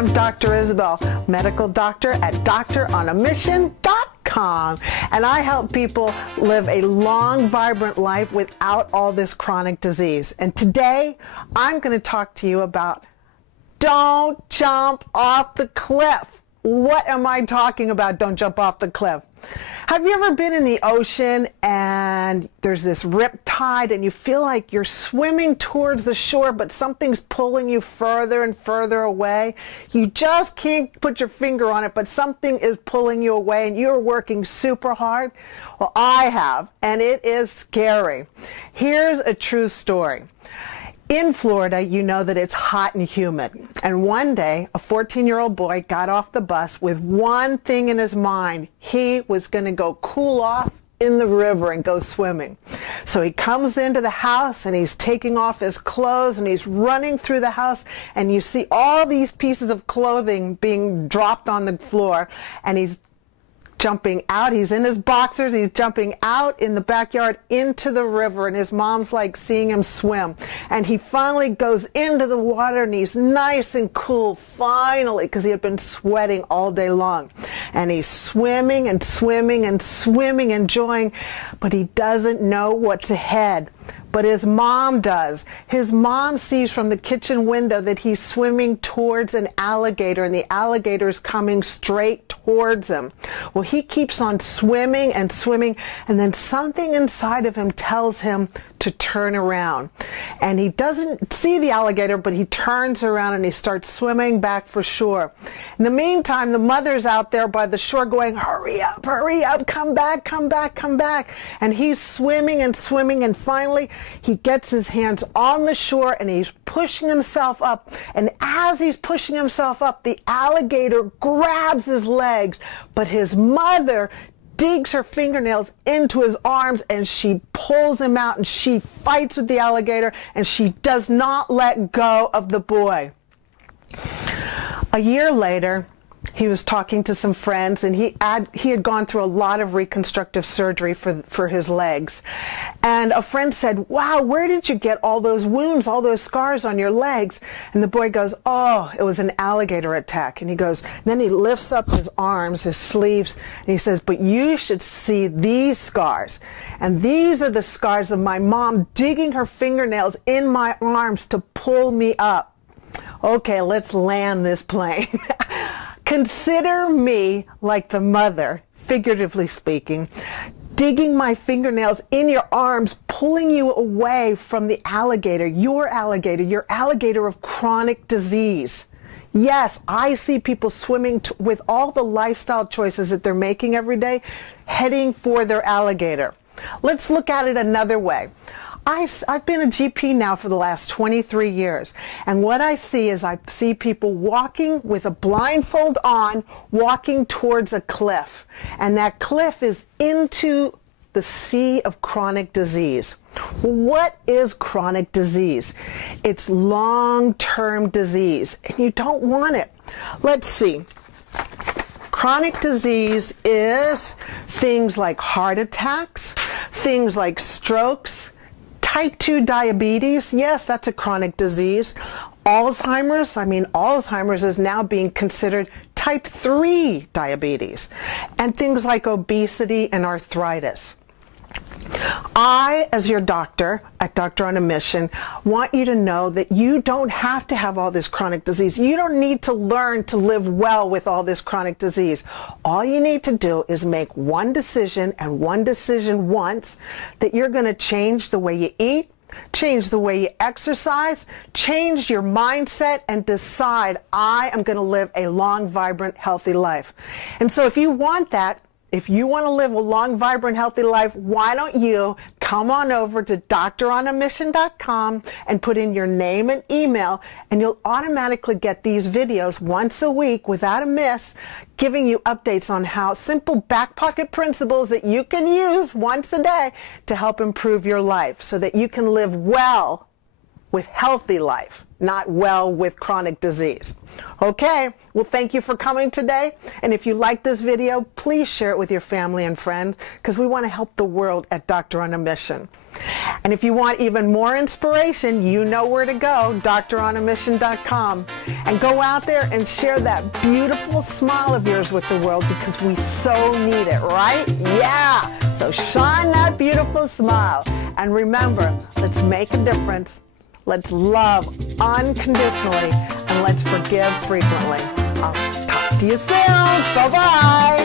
I'm Dr. Isabel, medical doctor at Doctoronamission.com, and I help people live a long, vibrant life without all this chronic disease. And today, I'm going to talk to you about don't jump off the cliff. What am I talking about? Don't jump off the cliff. Have you ever been in the ocean and there's this rip tide and you feel like you're swimming towards the shore, but something's pulling you further and further away? You just can't put your finger on it, but something is pulling you away and you're working super hard? Well, I have, and it is scary. Here's a true story. In Florida, you know that it's hot and humid. And one day, a 14-year-old boy got off the bus with one thing in his mind. He was going to go cool off in the river and go swimming. So he comes into the house and he's taking off his clothes and he's running through the house, and you see all these pieces of clothing being dropped on the floor, and he's jumping out. He's in his boxers. He's jumping out in the backyard into the river, and his mom's like seeing him swim. And he finally goes into the water and he's nice and cool finally, because he had been sweating all day long. And he's swimming and swimming and swimming, enjoying, but he doesn't know what's ahead. But his mom does. His mom sees from the kitchen window that he's swimming towards an alligator, and the alligator's coming straight towards him. Well, he keeps on swimming and swimming, and then something inside of him tells him to turn around. And he doesn't see the alligator, but he turns around and he starts swimming back for shore. In the meantime, the mother's out there by the shore going, hurry up, come back, come back, come back. And he's swimming and swimming, and finally he gets his hands on the shore and he's pushing himself up. And as he's pushing himself up, the alligator grabs his legs, but his mother digs her fingernails into his arms and she pulls him out, and she fights with the alligator, and she does not let go of the boy. A year later, he was talking to some friends, and he had gone through a lot of reconstructive surgery for his legs. And a friend said, wow, where did you get all those wounds, all those scars on your legs? And the boy goes, oh, it was an alligator attack. And he goes, then he lifts up his arms, his sleeves, and he says, but you should see these scars. And these are the scars of my mom digging her fingernails in my arms to pull me up. Okay, let's land this plane. Consider me like the mother, figuratively speaking, digging my fingernails in your arms, pulling you away from the alligator, your alligator of chronic disease. Yes, I see people swimming with all the lifestyle choices that they're making every day, heading for their alligator. Let's look at it another way. I've been a GP now for the last 23 years, and what I see is I see people walking with a blindfold on, walking towards a cliff, and that cliff is into the sea of chronic disease. What is chronic disease? It's long-term disease, and you don't want it. Let's see. Chronic disease is things like heart attacks, things like strokes, type 2 diabetes, yes, that's a chronic disease. Alzheimer's is now being considered type 3 diabetes. And things like obesity and arthritis. I, as your doctor at Doctor on a Mission, want you to know that you don't have to have all this chronic disease. You don't need to learn to live well with all this chronic disease. All you need to do is make one decision, and one decision once, that you're going to change the way you eat, change the way you exercise, change your mindset, and decide, I am going to live a long, vibrant, healthy life. And so if you want that, if you want to live a long, vibrant, healthy life, why don't you come on over to Doctoronamission.com and put in your name and email, and you'll automatically get these videos once a week without a miss, giving you updates on how simple back pocket principles that you can use once a day to help improve your life so that you can live well with healthy life, not well with chronic disease. Okay, well, thank you for coming today. And if you like this video, please share it with your family and friends, because we want to help the world at Doctor on a Mission. And if you want even more inspiration, you know where to go, doctoronamission.com. And go out there and share that beautiful smile of yours with the world, because we so need it, right? Yeah! So shine that beautiful smile. And remember, let's make a difference. Let's love unconditionally, and let's forgive frequently. I'll talk to you soon. Bye-bye.